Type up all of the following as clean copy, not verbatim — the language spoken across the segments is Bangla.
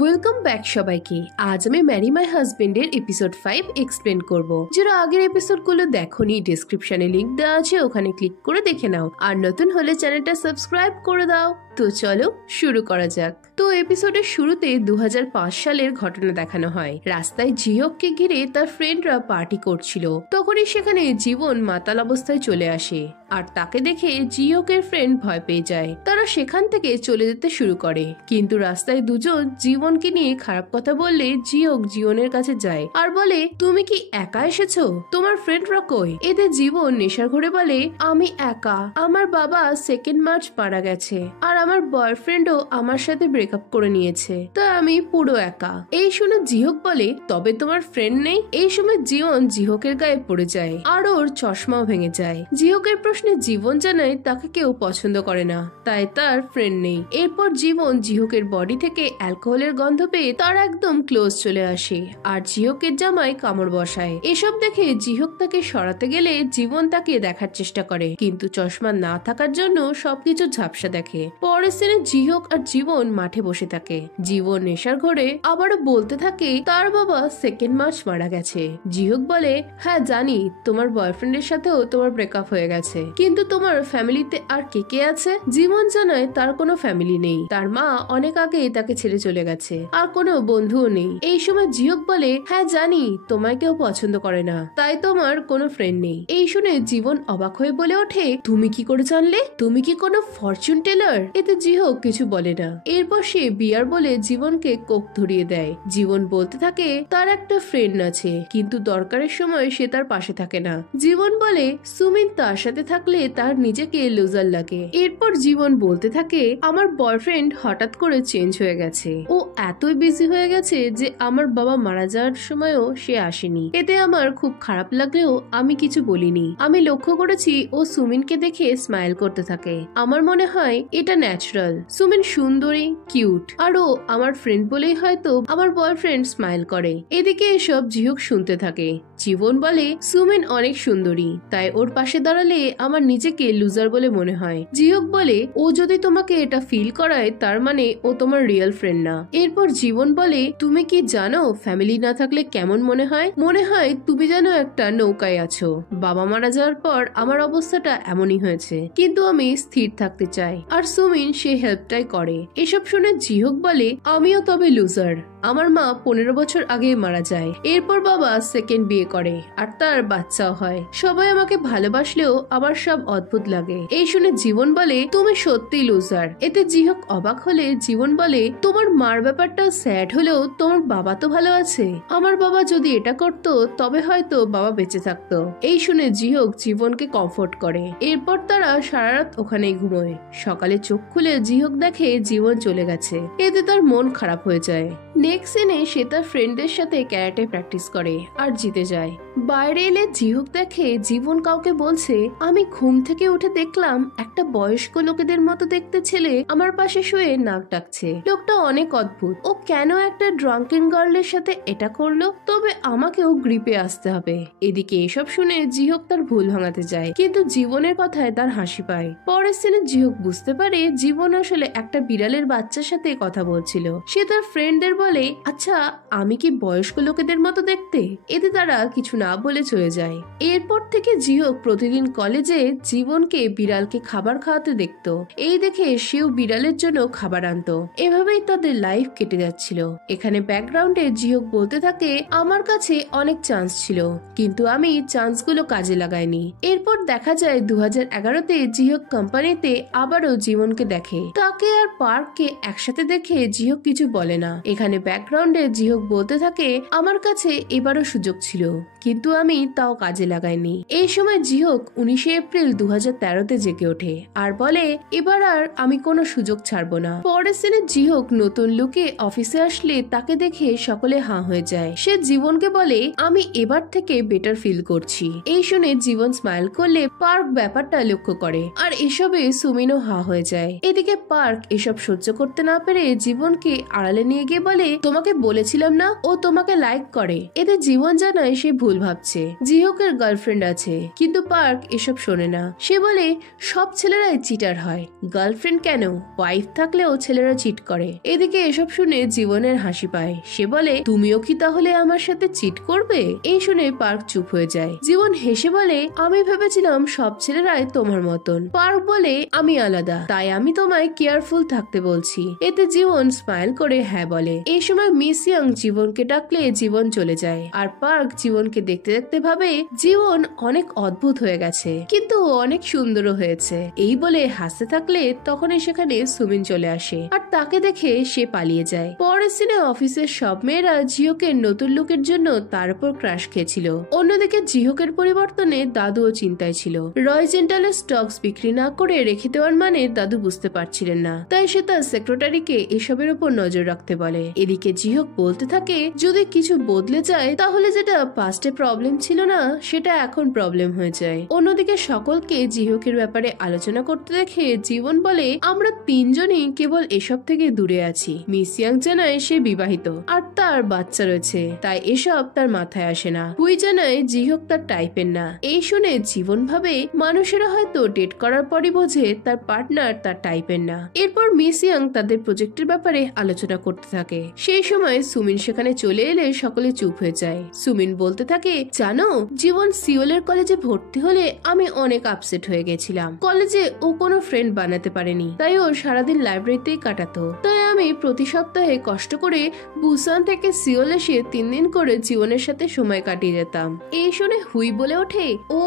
ওয়েলকাম ব্যাক সবাইকে। আজ আমি ম্যারি মাই হাজবেন্ডের এপিসোড 5 এক্সপ্লেন করব। যারা আগের এপিসোডগুলো দেখোনি, ডেসক্রিপশনে লিংক দেওয়া আছে, ওখানে ক্লিক করে দেখে নাও। আর নতুন হলে চ্যানেলটা সাবস্ক্রাইব করে দাও। তো চলো শুরু করা যাক। তো এপিসোডের শুরুতে 2005 সালের ঘটনা দেখানো হয়। রাস্তায় জিহককে ঘিরে তার ফ্রেন্ডরা পার্টি করছিল। তখনই সেখানে জীবন মাতাল অবস্থায় চলে আসে আর তাকে দেখে জিহকের ফ্রেন্ড ভয় পেয়ে যায়। তারা সেখান থেকে চলে যেতে শুরু করে, কিন্তু রাস্তায় দুজন জীবনকে নিয়ে খারাপ কথা বললে জিহক জীবনের কাছে যায় আর বলে, তুমি কি একা এসেছো? তোমার ফ্রেন্ডরা কই? এতে জীবন নেশার ঘরে বলে, আমি একা, আমার বাবা 2 মার্চ মারা গেছে আর আমার বয়ফ্রেন্ডও আমার সাথে ব্রেকআপ করে নিয়েছে, তা আমি পুরো একা। এই শুনে জিহক বলে, তবে তোমার ফ্রেন্ড নেই? এই সময় জীবন জিহকের গায়ে পড়ে যায় আর ওর চশমাও ভেঙে যায়। জিহকের প্রশ্নে জীবন জানায় তাকে কেউ পছন্দ করে না, তাই তার ফ্রেন্ড নেই। এরপর জীবন জিহকের বডি থেকে অ্যালকোহলের গন্ধ পেয়ে তার একদম ক্লোজ চলে আসে আর জিহকের জামায় কামড় বসায়। এসব দেখে জিহক তাকে সরাতে গেলে জীবন তাকে দেখার চেষ্টা করে, কিন্তু চশমা না থাকার জন্য সবকিছু ঝাপসা দেখে। পরের সিনে জিহক আর জীবন মাঠে বসে থাকে। জীবন নেশার ঘরে আবারও বলতে থাকে তার বাবা 2 মার্চ মারা গেছে। জিহক বলে, হ্যাঁ জানি, তোমার বয়ফ্রেন্ডের সাথেও তোমার ব্রেকআপ হয়ে গেছে, কিন্তু তোমার ফ্যামিলিতে আর কে কে আছে? জীবন জানায় তার কোনো ফ্যামিলি নেই, তার মা অনেক আগেই তাকে ছেড়ে চলে গেছে আর কোনো বন্ধুও নেই। এই সময় জিহক বলে, হ্যাঁ জানি, তোমায় কেউ পছন্দ করে না, তাই তোমার কোনো ফ্রেন্ড নেই। এই শুনে জীবন অবাক হয়ে বলে ওঠে, তুমি কি করে জানলে? তুমি কি কোনো ফরচুন টেলার? এতে জিহক কিছু বলে না। এরপর সে বিয়ার বলে জীবনকে কোক ধরিয়ে দেয়। জীবন বলতে থাকে তার একটা ফ্রেন্ড আছে, কিন্তু দরকারের সময় সে তার পাশে থাকে না। জীবন বলে, সুমিন তার সাথে থাকলে তার নিজেকে লুজার লাগে। এরপর জীবন বলতে থাকে, আমার বয়ফ্রেন্ড হঠাৎ করে চেঞ্জ হয়ে গেছে, ও এতই বিজি হয়ে গেছে যে আমার বাবা মারা যাওয়ার সময়ও সে আসেনি। এতে আমার খুব খারাপ লাগলেও আমি কিছু বলিনি। আমি লক্ষ্য করেছি ও সুমিনকে দেখে স্মাইল করতে থাকে। আমার মনে হয় এটা ন্যাচারাল। সুমিন সুন্দরী, কিউট, আর ও আমার ফ্রেন্ড বলেই হয়তো আমার বয়ফ্রেন্ড স্মাইল করে। এদিকে এসব জিহক শুনতে থাকে। জীবন বলে, সুমিন অনেক সুন্দরী, তাই ওর পাশে দাঁড়ালে আমার নিজেকে লুজার বলে মনে হয়। জিহক বলে, ও যদি তোমাকে এটা ফিল করায় তার মানে ও তোমার রিয়েল ফ্রেন্ড না। এরপর জীবন বলে, তুমি কি জানো ফ্যামিলি না থাকলে কেমন মনে হয়? মনে হয় তুমি যেন একটা নৌকায় আছো। বাবা মারা যাওয়ার পর আমার অবস্থাটা এমনই হয়েছে, কিন্তু আমি স্থির থাকতে চাই, আর সুমিন সে হেল্পটাই করে। এসব শুনে জিহক বলে, আমিও তবে লুজার। আমার মা 15 বছর আগে মারা যায়। এরপর বাবা সেকেন্ড বিয়ে করে আর তার বাচ্চাও হয়। সবাই আমাকে ভালোবাসলেও আমার সব অদ্ভুত লাগে। এই শুনে জীবন বলে, তুমি সত্যিই লুজার। এতে জিহক অবাক হলে জীবন বলে, তোমার মার ব্যাপারটা স্যাড হলেও তোমার বাবা তো ভালো আছে। আমার বাবা যদি এটা করতো তবে হয়তো বাবা বেঁচে থাকতো। এই শুনে জিহক জীবনকে কমফোর্ট করে। এরপর তারা সারা রাত ওখানেই ঘুমোয়। সকালে চোখ খুলে জিহক দেখে জীবন চলে গেছে। এতে তার মন খারাপ হয়ে যায়। নেক্সট সিনে সে তার ফ্রেন্ডদের সাথে ক্যারাটে প্র্যাকটিস করে আর জিতে যায়। বাইরে এলে জিহক দেখে জীবন কাউকে বলছে, আমি ঘুম থেকে উঠে দেখলাম একটা বয়স্ক লোকেদের মতো দেখতে ছেলে আমার পাশে শুয়ে নাক ডাকছে। লোকটা অনেক অদ্ভুত, ও কেন একটা ড্রাঙ্কেন গার্লের সাথে এটা করলো? তবে আমাকেও গ্রিপে আসতে হবে। এদিকে এসব শুনে জিহক তার ভুল ভাঙাতে যায়, কিন্তু জীবনের কথায় তার হাসি পায়। পরের সিনে জিহক বুঝতে পারে জীবন আসলে একটা বিড়ালের বাচ্চার সাথে কথা বলছিল। সে তার ফ্রেন্ডদের বলে, আচ্ছা আমি কি বয়স্ক লোকেদের মতো দেখতে? এতে তারা কিছু না বলে চলে যায়। এরপর থেকে জিহক প্রতিদিন কলেজে জীবনকে বিড়ালকে খাবার খাওয়াতে দেখতো। এই দেখে সেও বিড়ালের জন্য খাবার আনতো। এভাবেই তাদের লাইফ কেটে যাচ্ছিল। এখানে ব্যাকগ্রাউন্ডে জিহক বলতে থাকে, আমার কাছে অনেক চান্স ছিল, কিন্তু আমি চান্সগুলো কাজে লাগাইনি। এরপর দেখা যায় 2011-তে জিহক কোম্পানিতে আবারও জীবনকে দেখে। তাকে আর পার্ককে একসাথে দেখে জিহক কিছু বলে না। এখানে ব্যাকগ্রাউন্ডে জিহক বলতে থাকে, আমার কাছে এবারও সুযোগ ছিল, কিন্তু আমি তাও কাজে লাগাইনি। এই সময় জিহক 19 এপ্রিল 2013-তে জেগে ওঠে আর বলে, এবার আর আমি কোনো সুযোগ ছাড়বো না। পরের সিনে জিহক নতুন লুকে অফিসে আসলে তাকে দেখে সকলে হাঁ হয়ে যায়। সে জীবনকে বলে, আমি এবার থেকে বেটার ফিল করছি। এই শুনে জীবন স্মাইল করলে পার্ক ব্যাপারটা লক্ষ্য করে আর এসবে সুমিনও হাঁ হয়ে যায়। এদিকে পার্ক এসব সহ্য করতে না পেরে জীবনকে আড়ালে নিয়ে গিয়ে বলে, তোমাকে বলেছিলাম না ও তোমাকে লাইক করে। এতে জীবন জানায় সে ভুল ভুল ভাবছে, জিহোকের গার্লফ্রেন্ড আছে। কিন্তু পার্ক এসব শোনে না। সে বলে সব ছেলেরাই চিটার হয়, গার্লফ্রেন্ড কেন, ওয়াইফ থাকলেও ছেলেরা চিট করে। এদিকে এসব শুনে জীবনের হাসি পায়। সে বলে তুমিও কি তাহলে আমার সাথে চিট করবে? এই শুনে পার্ক চুপ হয়ে যায়। জীবন হেসে বলে আমি ভেবেছিলাম সব ছেলেরাই তোমার মতন। পার্ক বলে আমি আলাদা, তাই আমি তোমায় কেয়ারফুল থাকতে বলছি। এতে জীবন স্মাইল করে হ্যাঁ বলে। এই সময় মিস ইয়াং জীবনকে ডাকলে জীবন চলে যায়। আর পার্ক জীবনকে দেখতে দেখতে ভাবে জীবন অনেক অদ্ভুত হয়ে গেছে, কিন্তু অনেক সুন্দরও হয়েছে। এই বলে হাসতে থাকলে তখনই সেখানে সুমিন চলে আসে আর তাকে দেখে সে পালিয়ে যায়। পরের সিনে অফিসের সব মেয়েরা জিহোকের নতুন লুকের জন্য তার উপর ক্রাশ খেয়েছিল। অন্যদিকে জিহোকের পরিবর্তনে দাদুও চিন্তায় ছিল। রয় জেন্টালের স্টকস বিক্রি না করে রেখে দেওয়ার মানে দাদু বুঝতে পারছিলেন না, তাই সে তার সেক্রেটারিকে এসবের উপর নজর রাখতে বলে। এদিকে জিহোক বলতে থাকে যদি কিছু বদলে যায় তাহলে যেটা পাস্টে প্রবলেম ছিল না সেটা এখন প্রবলেম হয়ে যায়। অন্যদিকে সকলকে জিহোকের ব্যাপারে আলোচনা করতে দেখে জীবন বলে আমরা তিনজনই কেবল এসব থেকে দূরে আছি। মিস ইয়াং জানায় সে বিবাহিত আর তার বাচ্চা রয়েছে, তাই এসব তার মাথায় আসে না। হুই জানায় জিহোক তার টাইপের না। এই শুনে জীবন ভাবে মানুষেরা হয়তো ডেট করার পরই বোঝে তার পার্টনার তার টাইপের না। এরপর মিস ইয়াং তাদের প্রজেক্টের ব্যাপারে আলোচনা করতে থাকে। সেই সময় সুমিন সেখানে চলে এলে সকলে চুপ হয়ে যায়। সুমিন বলতে থাকে জানো জীবন সিওলের কলেজে ভর্তি হলে আমি অনেক আপসেট হয়ে গেছিলাম। কলেজে ও কোনো ফ্রেন্ড বানাতে পারেনি, তাই ও সারাদিন লাইব্রেরিতেই কাটাতো। তাই আমি প্রতি সপ্তাহে কষ্ট করে বুসান থেকে সিওল এসে 3 দিন করে জীবনের সাথে সময় কাটিয়ে যেতাম। এই শুনে হুই বলে ওঠে ও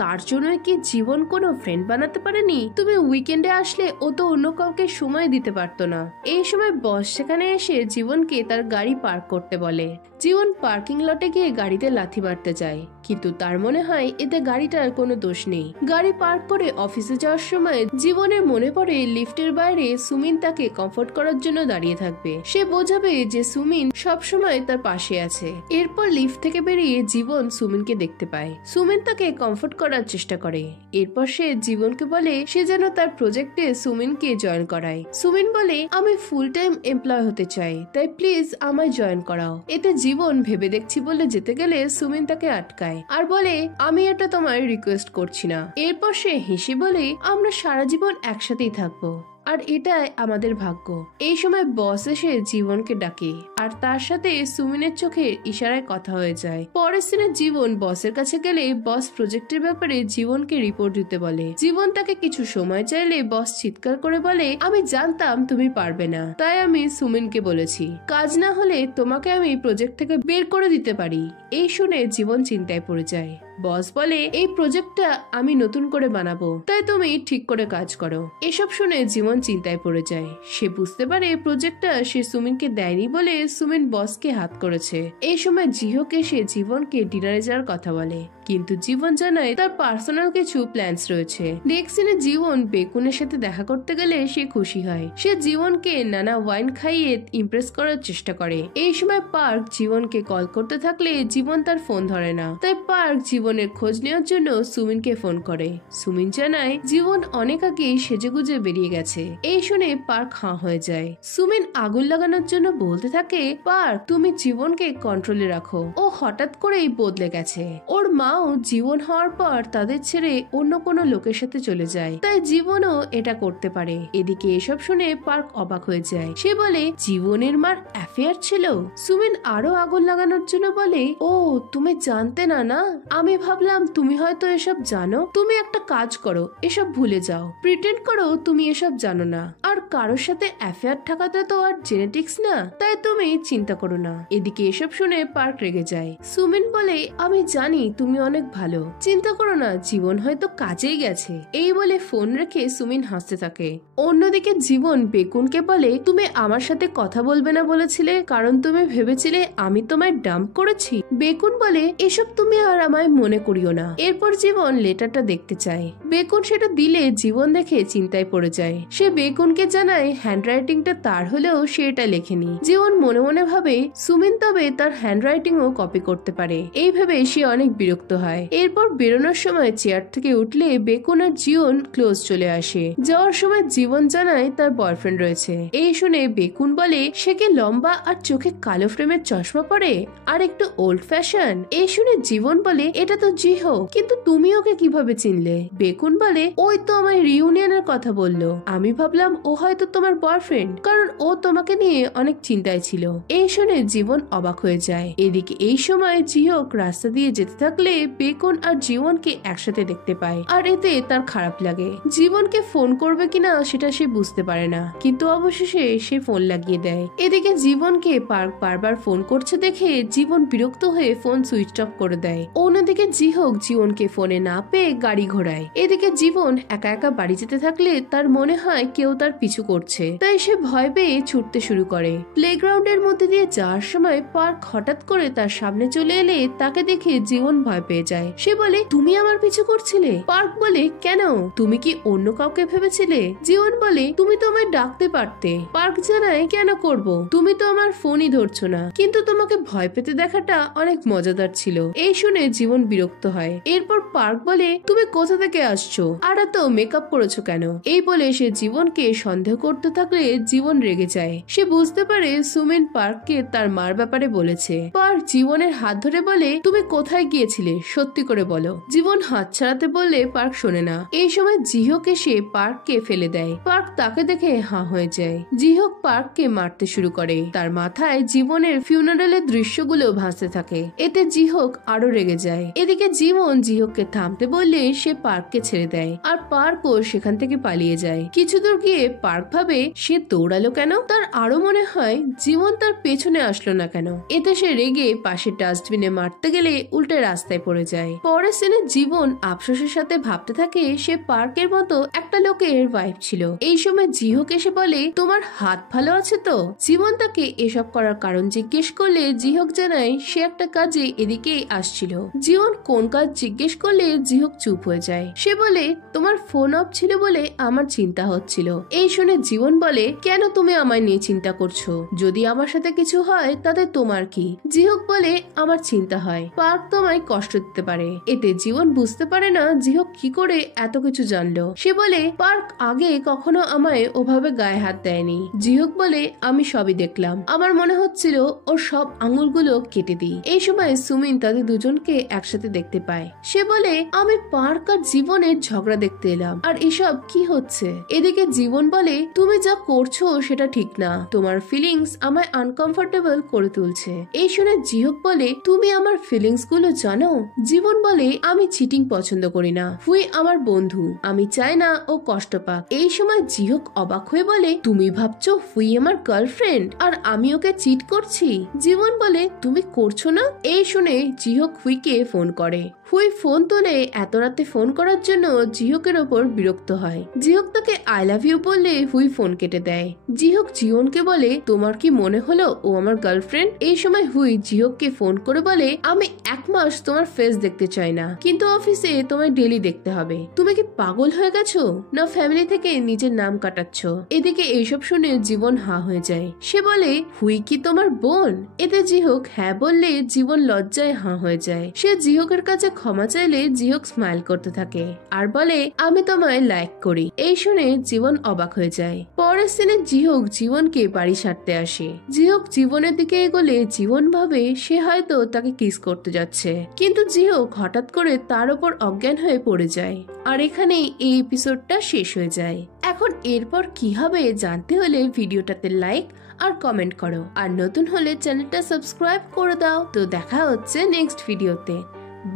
তার জন্য কি জীবন কোনো ফ্রেন্ড বানাতে পারেনি? তুমি উইকেন্ডে আসলে ও তো অন্য কাউকে সময় দিতে পারতো না। এই সময় বস সেখানে এসে জীবনকে তার গাড়ি পার্ক করতে বলে। জীবন পার্কিং লটে গিয়ে গাড়িতে লাথি মারতে যায়, কিন্তু তার মনে হয় এতে গাড়িটার কোনো দোষ নেই। গাড়ি পার্ক করে অফিসে যাওয়ার সময় জীবনের মনে পড়ে লিফটের বাইরে সুমিন তাকে কমফোর্ট করার জন্য দাঁড়িয়ে থাকবে। সে বোঝাবে যে সুমিন সব সময় তার পাশে আছে। এরপর লিফট থেকে বেরিয়ে জীবন সুমিনকে দেখতে পায়। সুমিন তাকে কমফোর্ট করার চেষ্টা করে। এরপর সে জীবনকে বলে সে যেন তার প্রজেক্টে সুমিনকে জয়েন করায়। সুমিন বলে আমি ফুল টাইম এমপ্লয় হতে চাই, তাই প্লিজ আমায় জয়েন করাও। এতে জীবন ভেবে দেখছি বলে যেতে গেলে সুমিন তাকে আটকায় আর বলে আমি এটা তোমায় রিকোয়েস্ট করছি না। এরপর সে হেসে বলে আমরা সারা জীবন একসাথেই থাকবো আর এটাই আমাদের ভাগ্য। এই সময় বস এসে জীবনকে ডাকে আর তার সাথে সুমিনের চোখের ইশারায় কথা হয়ে যায়। পরের সিনে জীবন বসের কাছে গেলে বস প্রজেক্টের ব্যাপারে জীবনকে রিপোর্ট দিতে বলে। জীবন তাকে কিছু সময় চাইলে বস চিৎকার করে বলে আমি জানতাম তুমি পারবে না, তাই আমি সুমিনকে বলেছি কাজ না হলে তোমাকে আমি প্রজেক্ট থেকে বের করে দিতে পারি। এই শুনে জীবন চিন্তায় পড়ে যায়। বস বলে এই প্রজেক্টটা আমি নতুন করে বানাবো, তাই তুমি ঠিক করে কাজ করো। এসব শুনে জীবন চিন্তায় পড়ে যায়। সে বুঝতে পারে প্রজেক্টটা সে সুমিনকে দেয়নি বলে সুমিন বসকে হাত করেছে। এই সময় জিহোক এসে জীবনকে ডিনারে যাওয়ার কথা বলে, কিন্তু জীবন জানায় তার পার্সোনাল কিছু প্ল্যানস রয়েছে। নেক্সট সিনে জীবন বেকুনের সাথে দেখা করতে গেলে সে খুশি হয়। সে জীবনকে নানা ওয়াইন খাইয়ে ইমপ্রেস করার চেষ্টা করে। এই সময় পার্ক জীবনকে কল করতে থাকলে জীবন তার ফোন ধরে না, তাই পার্ক জীবনের খোঁজ নেওয়ার জন্য সুমিনকে ফোন করে। সুমিন জানায় জীবন অনেক আগেই সেজেগুজে বেরিয়ে গেছে। এই শুনে পার্ক হাঁ হয়ে যায়। সুমিন আগুন লাগানোর জন্য বলতে থাকে পার্ক তুমি জীবনকে কন্ট্রোলে রাখো, ও হঠাৎ করেই বদলে গেছে। ওর মাও জীবন হওয়ার পর তাদের ছেড়ে অন্য কোনো লোকের সাথে চলে যায়, তাই জীবনও এটা করতে পারে। এদিকে এসব শুনে পার্ক অবাক হয়ে যায়। সে বলে জীবনের মার অ্যাফেয়ার ছিল? সুমিন আরো আগুন লাগানোর জন্য বলে ও তুমি জানতে না না, আমি ভাবলাম তুমি হয়তো এসব জানো। তুমি একটা কাজ করো, এসব ভুলে যাও, প্রিটেন্ড করো তুমি এসব জানো না। আর কারোর সাথে অ্যাফেয়ার থাকাতে তো আর জেনেটিক্স না, তাই তুমি চিন্তা করো না। এদিকে এসব শুনে পার্ক রেগে যায়। সুমিন বলে আমি জানি তুমি অনেক ভালো, চিন্তা করো না, জীবন হয়তো কাজেই গেছে। এই বলে ফোন রেখে সুমিন হাসতে থাকে। অন্যদিকে জীবন বেকুনকে বলে তুমি আমার সাথে কথা বলবে না বলেছিলে কারণ তুমি ভেবেছিলে আমি তোমায় ডাম্প করেছি। বেকুন বলে এসব তুমি আর আমায় মনে করিও না। এরপর জীবন লেটারটা দেখতে চায়। বেকুন সেটা দিলে জীবন দেখে চিন্তায় পড়ে যায়। সে বেকুনকে জানায় হ্যান্ডরাইটিংটা তার হলেও সে এটা লেখেনি। জীবন মনে মনে ভাবে সুমিন তবে তার হ্যান্ডরাইটিংও কপি করতে পারে। এই ভেবে সে অনেক বিরক্ত হয়। এরপর বেরোনোর সময় চেয়ার থেকে উঠলে বেকন আর জীবন ক্লোজ চলে আসে। যাওয়ার সময় জীবন জানায় তার বয়ফ্রেন্ড রয়েছে। এই শুনে বেকুন বলে সে কি লম্বা আর চোখে কালো ফ্রেমের চশমা পরে আর একটু ওল্ড ফ্যাশন। এই শুনে জীবন বলে এটা তো জিহো, কিন্তু তুমি ওকে কিভাবে চিনলে? বেকুন বলে ওই তো আমার রিউনিয়নের কথা বললো, আমি ভাবলাম ও হয়তো তোমার বয়ফ্রেন্ড, কারণ ও তোমাকে নিয়ে অনেক চিন্তায় ছিল। এই শুনে জীবন অবাক হয়ে যায়। এদিকে এই সময় জিহোক রাস্তা দিয়ে যেতে থাকলে বেকন আর জীবনকে একসাথে দেখতে পায়, আর এতে তার খারাপ লাগে। জীবনকে ফোন করবে কিনা সেটা সে বুঝতে পারে না, কিন্তু অবশেষে সে ফোন লাগিয়ে দেয়। এদিকে জীবনকে পার্ক বারবার ফোন করছে দেখে জীবন বিরক্ত হয়ে ফোন সুইচ অফ করে দেয়। অন্যদিকে জিহোক জীবনকে ফোনে না পেয়ে গাড়ি ঘোড়ায়। এদিকে জীবন একা একা বাড়ি যেতে থাকলে তার মনে হয় কেউ তার পিছু করছে, তাই সে ভয় পেয়ে ছুটতে শুরু করে। প্লেগ্রাউন্ডের মধ্যে দিয়ে যাওয়ার সময় পার্ক হঠাৎ করে তার সামনে চলে এলে তাকে দেখে জীবন ভয় পেয়ে যায়। সে বলে তুমি আমার পিছু করছিলে? পার্ক বলে কেন, তুমি কি অন্য কাউকে ভেবেছিলে? জীবন বলে তুমি তো আমায় ডাকতে পারতে। পার্ক জানায় কেন করব, তুমি তো আমার ফোনই ধরছো না, কিন্তু তোমাকে ভয় পেতে দেখাটা অনেক মজাদার ছিল। এই শুনে জীবন বিরক্ত হয়। এরপর পার্ক বলে তুমি কোথা থেকে আসছো আর এত মেকআপ করেছো কেন? এই বলে সে জীবনকে সন্দেহ করতে থাকলে জীবন রেগে যায়। সে বুঝতে পারে সুমিন পার্ককে তার মার ব্যাপারে বলেছে। পার্ক জীবনের হাত ধরে বলে তুমি কোথায় গিয়েছিলে, সত্যি করে বলো। জীবন হাত ছাড়াতে বললে পার্ক শোনে না। এই সময় জিহোক এসে পার্ককে ফেলে দেয়। পার্ক তাকে দেখে হাঁ হয়ে যায়। জিহোক পার্ককে মারতে শুরু করে। তার মাথায় জীবনের ফিউনারেলের দৃশ্যগুলো ভাসতে থাকে। এতে জিহোক আরো রেগে যায়। এদিকে জীবন জিহোককে থামতে বললে সে পার্ককে ছেড়ে দেয়, আর পার্কও সেখান থেকে পালিয়ে যায়। কিছু দূর গিয়ে পার্ক ভাবে সে দৌড়ালো কেন, তার আরো মনে হয় জীবন তার পেছনে আসলো না কেন। এতে সে রেগে পাশের ডাস্টবিনে মারতে গেলে উল্টে রাস্তায় পড়ে যায়। পরের সিনে জীবন আফসোসের সাথে ভাবতে থাকে সে পার্কের মতো একটা লোকের ওয়াইফ ছিল। এই সময় জিহোক এসে বলে তোমার হাত ভালো আছে তো? জীবন তাকে এসব করার কারণ জিজ্ঞেস করলে জিহোক জানায় সে একটা কাজে এদিকেই আসছিল। জীবন কোন কাজ জিজ্ঞেস করলে জিহোক চুপ হয়ে যায়। সে বলে তোমার ফোন অফ ছিল বলে আমার চিন্তা হচ্ছিল। এই শুনে জীবন বলে কেন তুমি আমায় নিয়ে চিন্তা করছো? যদি আমার সাথে কিছু হয় তাতে তোমার কি? জিহোক বলে আমার চিন্তা হয় পার্ক তোমায় কষ্ট দিতে পারে। এতে জীবন বুঝতে পারে না জিহোক কি করে এত কিছু জানলো। সে বলে পার্ক আগে কখনো আমায় ওভাবে গায়ে হাত দেয়নি। জিহোক বলে আমি সবই দেখলাম, আমার মনে হচ্ছিল ওর সব আঙুলগুলো কেটে দিই। এই সময় সুমিন তাদের দুজনকে একসাথে দেখতে পায়। সে বলে আমি পার্ক আর জীবনের ঝগড়া দেখতে এলাম, আর এসব কি হচ্ছে? এদিকে জীবন বলে তুমি যা করছো সেটা ঠিক না, তোমার ফিলিংস আমায় আনকমফোর্টেবল করে তুলছে। এই শুনে জিহোক বলে তুমি আমার ফিলিংস গুলো জানো? জীবন বলে আমি চিটিং পছন্দ করি না, হুই আমার বন্ধু, আমি চাই না ও কষ্ট পাক। এই সময় জিহোক অবাক হয়ে বলে তুমি ভাবছো হুই আমার গার্লফ্রেন্ড আর আমি ওকে চিট করছি? জীবন বলে তুমি করছো না। এই শুনে জিহোক হুইকে ফোন করে। হুই ফোন তুলে এত রাতে ফোন করার জন্য জিহোকের ওপর বিরক্ত হয়। জিহোক তাকে আই লাভ ইউ বললে হুই ফোন কেটে দেয়। জিহোক জীবনকে বলে তোমার কি মনে হলো ও আমার গার্লফ্রেন্ড? এই সময় হুই জিহোককে ফোন করে বলে আমি 1 মাস তোমার ফেস দেখতে চাই না, কিন্তু অফিসে তোমায় ডেলি দেখতে হবে। তুমি কি পাগল হয়ে গেছো না ফ্যামিলি থেকে নিজের নাম কাটাচ্ছ? এদিকে এইসব শুনে জীবন হা হয়ে যায়। সে বলে হুই কি তোমার বোন? এতে জিহোক হ্যাঁ বললে জীবন লজ্জায় হা হয়ে যায়। সে জিহোকের কাছে ক্ষমা চাইলে জিহোক স্মাইল করতে থাকে আর বলে আমি তোমায় লাইক করি। এই শুনে জীবন অবাক হয়ে যায়। পরের সিনে জিহোক জীবনকে বাড়ি ছাড়তে আসে। জিহোক জীবনের দিকে এগোলে জীবন ভাবে সে হয়তো তাকে কিস করতে যাচ্ছে, কিন্তু জিহোক হঠাৎ করে তার উপর অজ্ঞান হয়ে পড়ে যায়। আর এখানেই এই এপিসোডটা শেষ হয়ে যায়। এখন এরপর কি হবে জানতে হলে ভিডিওটাতে লাইক আর কমেন্ট করো, আর নতুন হলে চ্যানেলটা সাবস্ক্রাইব করে দাও। তো দেখা হচ্ছে নেক্সট ভিডিওতে।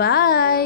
বাই।